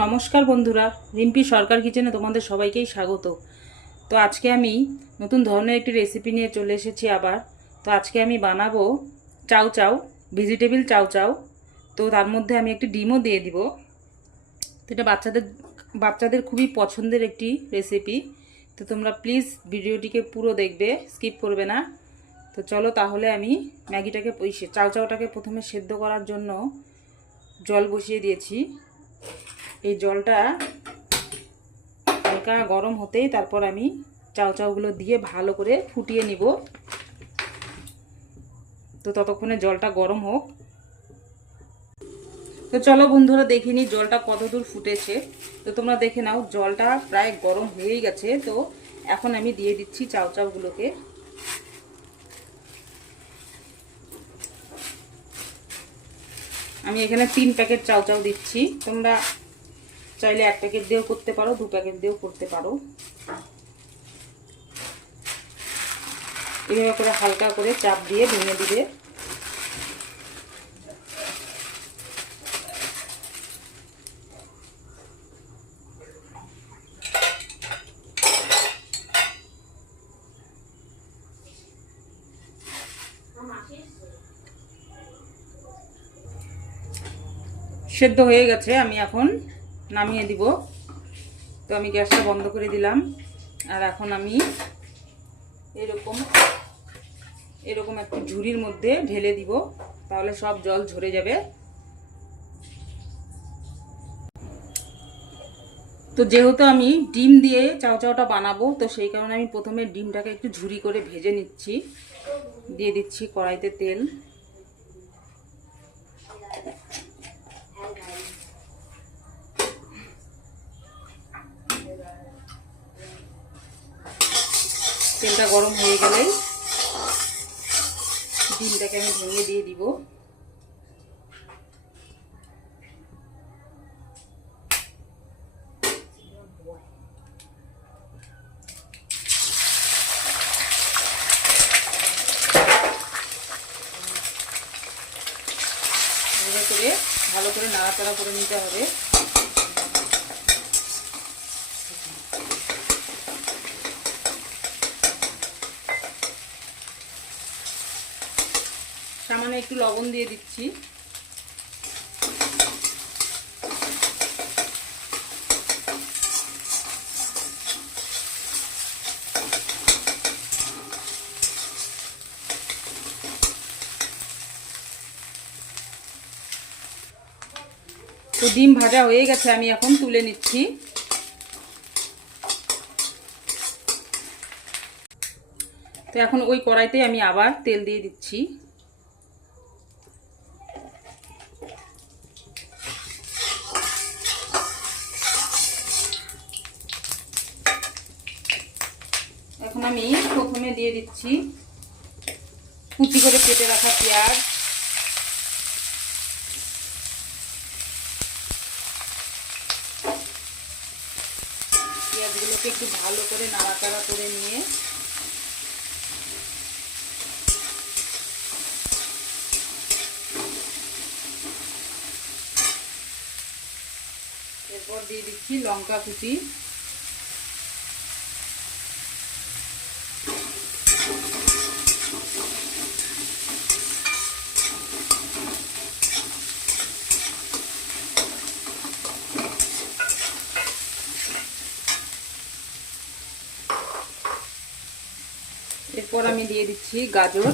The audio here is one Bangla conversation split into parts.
নমস্কার বন্ধুরা, রিম্পি সরকার কিচেনে তোমাদের সবাইকেই স্বাগত। তো আজকে আমি নতুন ধরনের একটি রেসিপি নিয়ে চলে এসেছি আবার। তো আজকে আমি বানাবো চাউ চাউ ভেজিটেবল চাউ চাউ। তো তার মধ্যে আমি একটি ডিমও দিয়ে দিব। তো এটা বাচ্চাদের বাচ্চাদের খুবই পছন্দের একটি রেসিপি তো তোমরা প্লিজ ভিডিওটিকে পুরো দেখবে স্কিপ করবে না। তো চলো তাহলে আমি ম্যাগিটাকে চাউ চাউটাকে প্রথমে সেদ্ধ করার জন্য জল বসিয়ে দিয়েছি। এই জলটা হালকা গরম হতেই তারপর আমি চাউ চাউগুলো দিয়ে ভালো করে ফুটিয়ে নিব। তো ততক্ষণে জলটা গরম হোক। তো চলো বন্ধুরা, দেখে নিই জলটা কতদূর ফুটেছে। তো তোমরা দেখে নাও, জলটা প্রায় গরম হয়েই গেছে। তো এখন আমি দিয়ে দিচ্ছি চাউ চাউগুলোকে। আমি এখানে তিন প্যাকেট চাউ চাউ দিচ্ছি। তোমরা চাইলে এক প্যাকেট দিয়েও করতে পারো, দু প্যাকেট দিয়েও করতে পারো। এভাবে করে হালকা করে চাপ দিয়ে ভেঙে দিবে। সেদ্ধ হয়ে গেছে, আমি এখন নামিয়ে দিব। তো আমি গ্যাসটা বন্ধ করে দিলাম। আর এখন আমি এরকম এরকম একটা ঝুড়ির মধ্যে ঢেলে দিব, তাহলে সব জল ঝরে যাবে। তো যেহেতু আমি ডিম দিয়ে চাউ চাউটা বানাবো, তো সেই কারণে আমি প্রথমে ডিমটাকে একটু ঝুরি করে ভেজে নিচ্ছি। দিয়ে দিচ্ছি কড়াইতে তেল। তেলটা গরম হয়ে গেলেই ডিমটাকে আমি ভেঙে দিয়ে দিব। করে, ভালো করে নাড়াচাড়া করে নিতে হবে। সামান্য একটু লবণ দিয়ে দিচ্ছি। তো ডিম ভাজা হয়ে গেছে, আমি এখন তুলে নিচ্ছি। তো এখন ওই কড়াইতে আমি আবার তেল দিয়ে দিচ্ছি। দিয়ে দিচ্ছি। কুচি করে কেটে রাখা পেঁয়াজ। পেঁয়াজগুলোকে একটু ভালো করে নাড়াচাড়া করে নিয়ে এরপর দিয়ে দিচ্ছি লঙ্কা কুচি। এরপর আমি দিয়ে দিচ্ছি গাজর।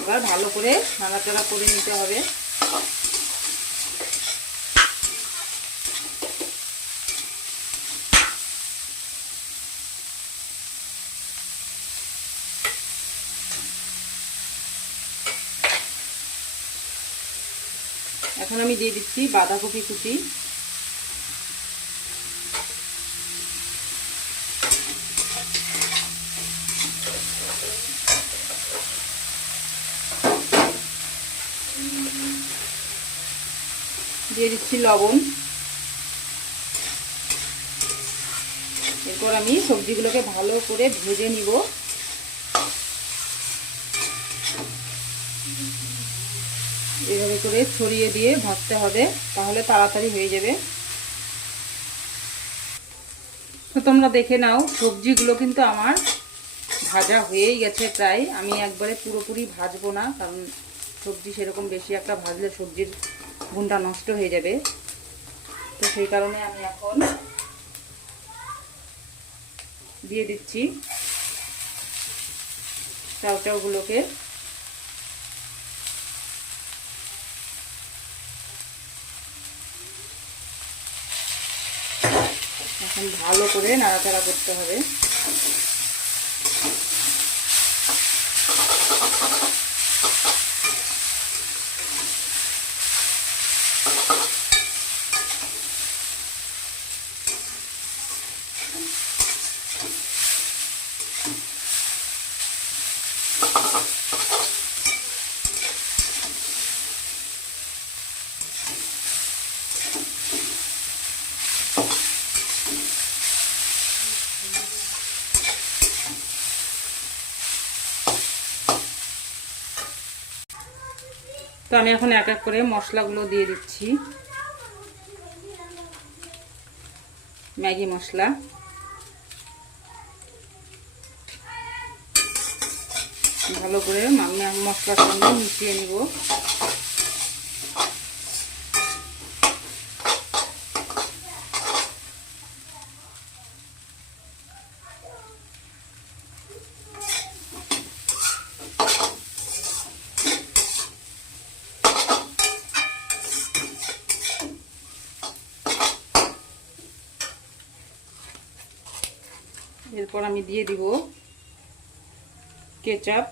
এবার ভালো করে নাড়াচাড়া করে নিতে হবে। এখন আমি দিয়ে দিচ্ছি বাঁধাকপি কুচি। দিয়ে দিচ্ছি লবণ। এরপর আমি সবজিগুলোকে ভালো করে ভেজে নিব। এভাবে করে ছড়িয়ে দিয়ে ভাজতে হবে, তাহলে তাড়াতাড়ি হয়ে যাবে। তো তোমরা দেখে নাও, সবজিগুলো কিন্তু আমার ভাজা হয়েই গেছে প্রায়। আমি একবারে পুরোপুরি ভাজবো না, কারণ সবজি সেরকম বেশি একটা ভাজলে সবজির গুণটা নষ্ট হয়ে যাবে। তো সেই কারণে আমি এখন দিয়ে দিচ্ছি চাউ এখন ভালো করে নাড়াচাড়া করতে হবে। তো আমি এখন এক এক করে মশলাগুলো দিয়ে দিচ্ছি। ম্যাগি মশলা। ভালো করে মশলার সঙ্গে মিশিয়ে নিব। এরপর আমি দিয়ে দিব কেচাপ।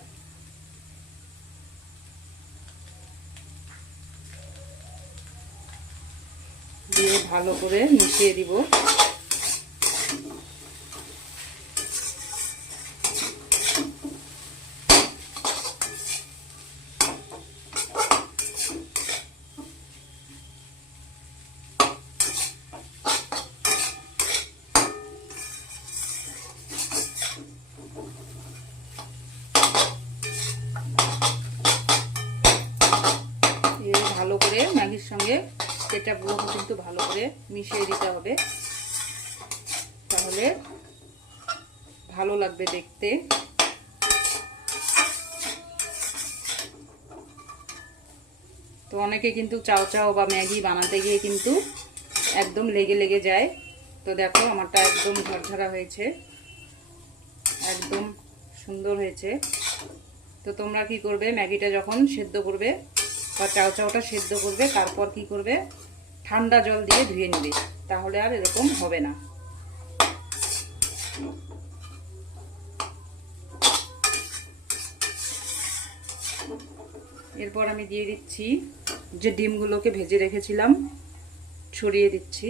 দিয়ে ভালো করে মিশিয়ে দিব ভালো করে ম্যাগির সঙ্গে কেচাপগুলো কিন্তু ভালো করে মিশিয়ে দিতে হবে। তাহলে ভালো লাগবে দেখতে। তো অনেকে কিন্তু চাও চাও বা ম্যাগি বানাতে গিয়ে কিন্তু একদম লেগে লেগে যায়। তো দেখো আমারটা একদম ঝরঝরা হয়েছে। একদম সুন্দর হয়েছে। তো তোমরা কি করবে? ম্যাগিটা যখন সেদ্ধ করবে বা চাউ চাউটা সেদ্ধ করবে, তারপর কি করবে? ঠান্ডা জল দিয়ে ধুয়ে নেবে। তাহলে আর এরকম হবে না। এরপর আমি দিয়ে দিচ্ছি যে ডিমগুলোকে ভেজে রেখেছিলাম, ছড়িয়ে দিচ্ছি।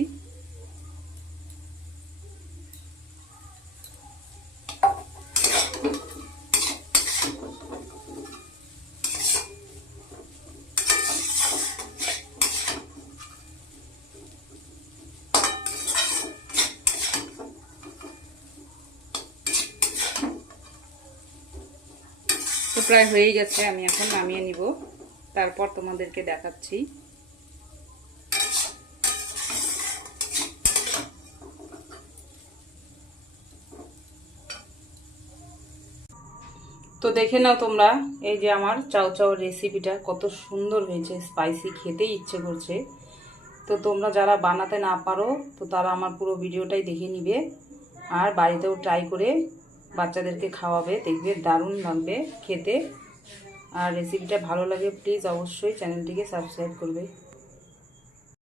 প্রায় হয়েই গেছে, আমি এখন নামিয়ে নিব। তারপর তোমাদেরকে দেখাচ্ছি। তো দেখে নাও তোমরা, এই যে আমার চাউ চাউ রেসিপিটা কত সুন্দর হয়েছে স্পাইসি খেতেই ইচ্ছে করছে। তো তোমরা যারা বানাতে না পারো, তো তারা আমার পুরো ভিডিওটাই দেখে নিবে। আর বাড়িতেও ট্রাই করে বাচ্চাদেরকে খাওয়াবে, দেখবে দারুণ লাগবে খেতে। আর রেসিপিটা ভালো লাগে প্লিজ অবশ্যই চ্যানেলটিকে সাবস্ক্রাইব করবে।